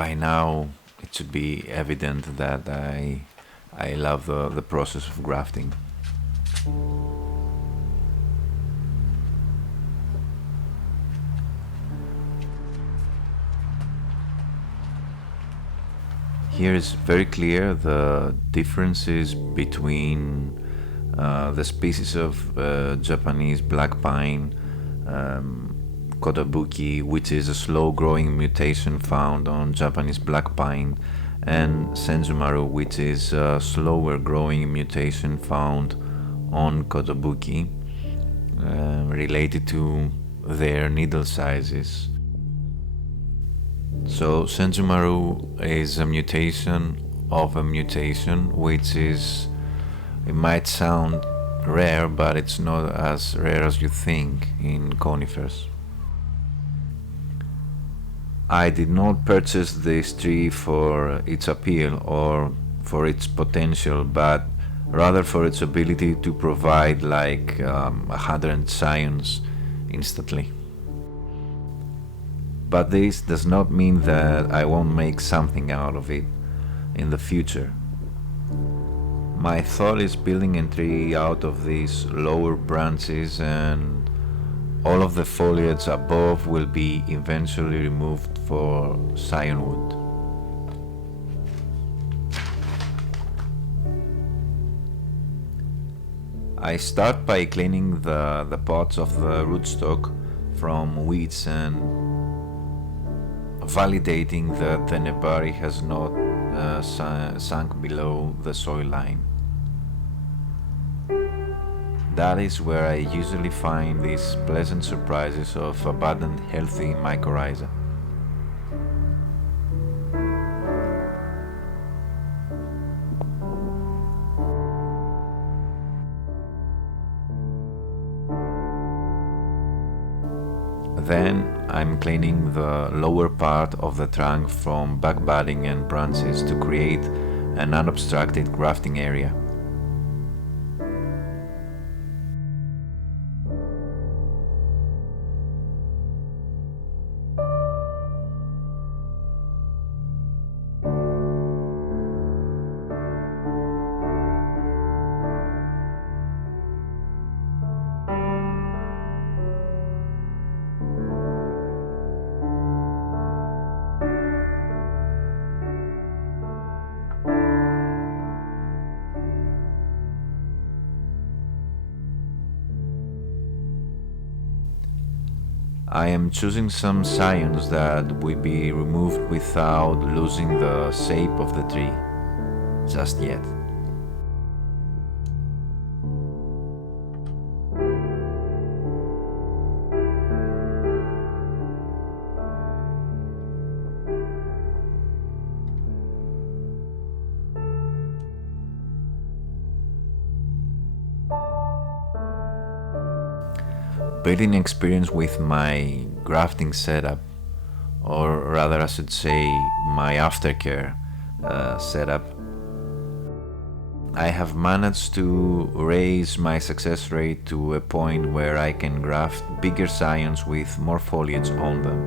By now, it should be evident that I love the process of grafting. Here is very clear the differences between the species of Japanese black pine, kotobuki, which is a slow-growing mutation found on Japanese black pine, and Senjumaru, which is a slower-growing mutation found on kotobuki, related to their needle sizes. So Senjumaru is a mutation of a mutation, which is, it might sound rare, but it's not as rare as you think in conifers. I did not purchase this tree for its appeal or for its potential, but rather for its ability to provide like 100 scions instantly. But this does not mean that I won't make something out of it in the future. My thought is building a tree out of these lower branches, and all of the foliage above will be eventually removed for scion wood. I start by cleaning the pots of the rootstock from weeds and validating that the nebari has not sunk below the soil line. That is where I usually find these pleasant surprises of abundant healthy mycorrhiza. Then I'm cleaning the lower part of the trunk from backbudding and branches to create an unobstructed grafting area. I am choosing some scions that will be removed without losing the shape of the tree, just yet. Building experience with my grafting setup, or rather I should say my aftercare setup, I have managed to raise my success rate to a point where I can graft bigger scions with more foliage on them.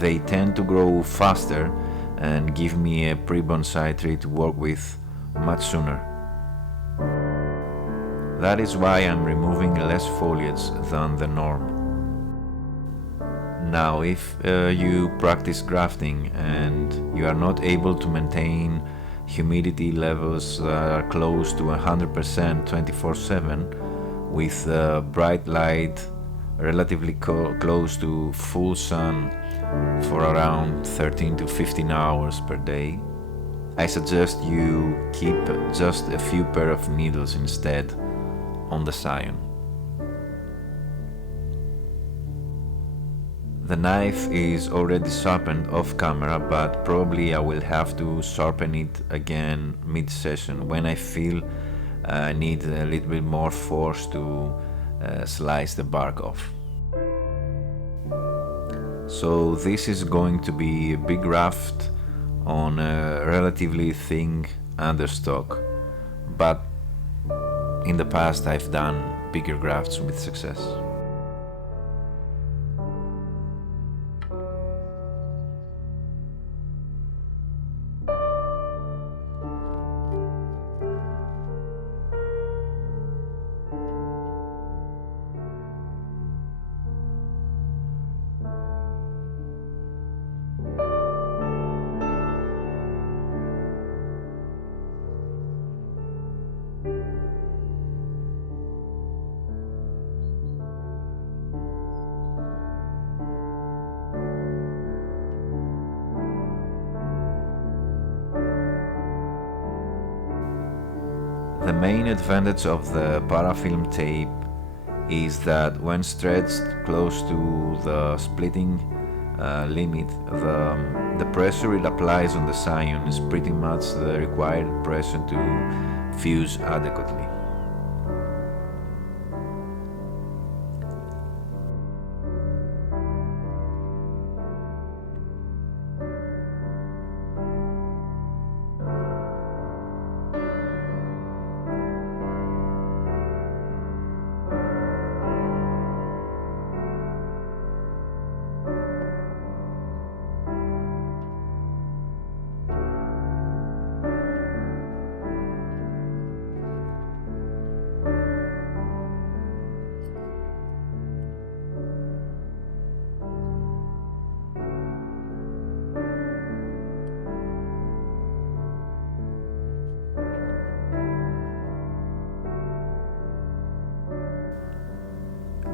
They tend to grow faster and give me a pre-bonsai tree to work with much sooner. That is why I'm removing less foliage than the norm. Now, if you practice grafting and you are not able to maintain humidity levels that are close to 100% 24/7 with bright light relatively close to full sun for around 13 to 15 hours per day, I suggest you keep just a few pair of needles instead on the scion. The knife is already sharpened off camera, but probably I will have to sharpen it again mid-session when I feel I need a little bit more force to slice the bark off. So this is going to be a big graft on a relatively thin understock, but in the past I've done bigger grafts with success. main advantage of the parafilm tape is that when stretched close to the splitting limit, the pressure it applies on the scion is pretty much the required pressure to fuse adequately.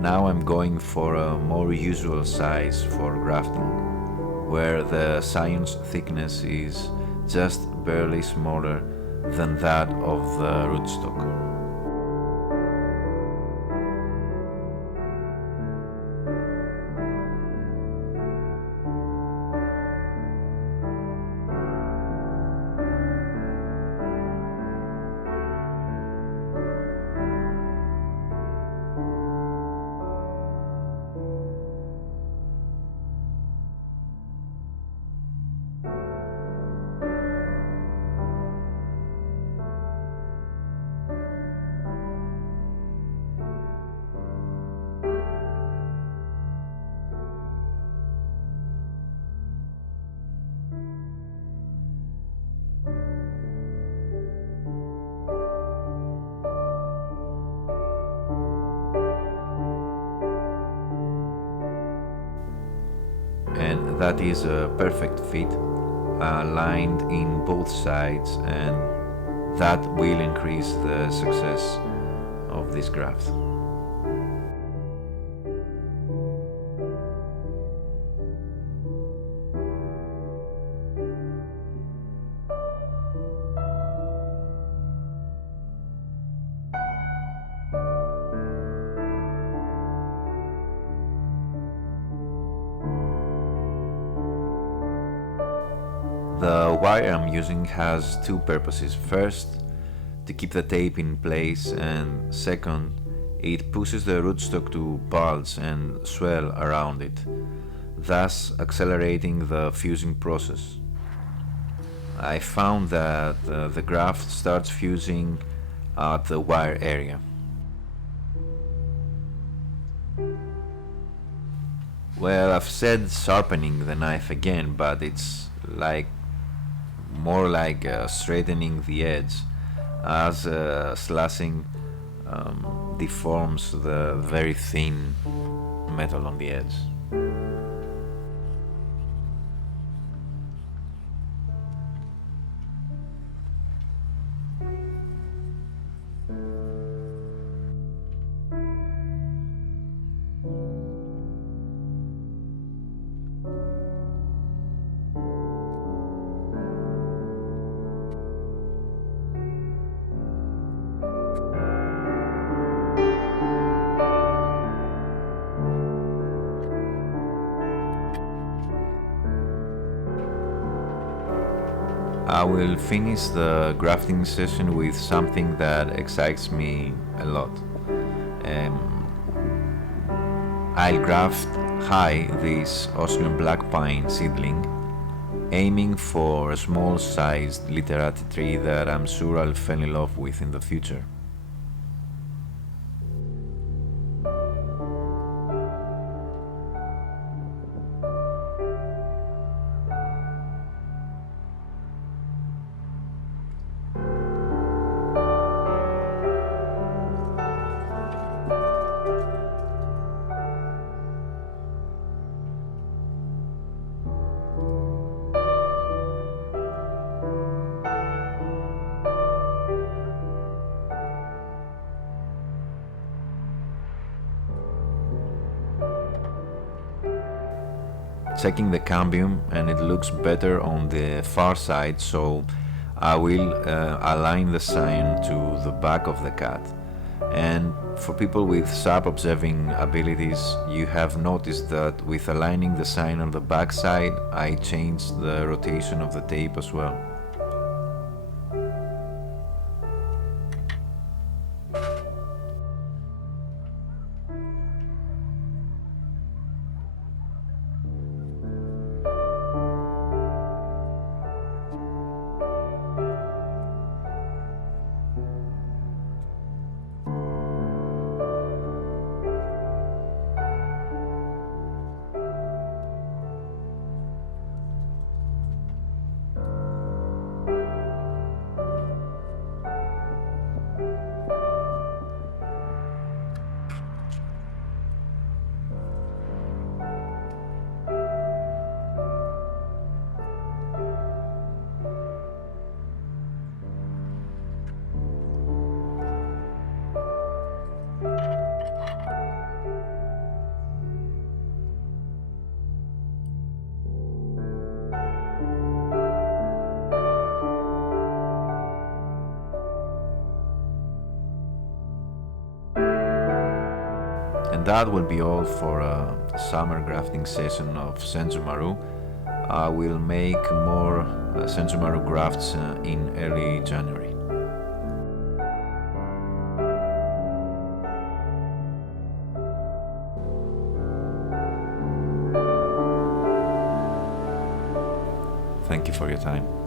Now I'm going for a more usual size for grafting, where the scion's thickness is just barely smaller than that of the rootstock. And that is a perfect fit, aligned in both sides, and that will increase the success of this graft. The wire I'm using has two purposes. First, to keep the tape in place, and second, it pushes the rootstock to bulge and swell around it, thus accelerating the fusing process. I found that the graft starts fusing at the wire area. Well, I've said sharpening the knife again, but it's more like straightening the edge, as slashing deforms the very thin metal on the edge. I will finish the grafting session with something that excites me a lot. I'll graft high this Austrian black pine seedling, aiming for a small sized literati tree that I'm sure I'll fall in love with in the future. Checking the cambium, and it looks better on the far side, so I will align the sign to the back of the cat. And for people with sharp observing abilities, you have noticed that with aligning the sign on the back side, I changed the rotation of the tape as well. And that will be all for a summer grafting session of Senjumaru. I will make more Senjumaru grafts in early January. Thank you for your time.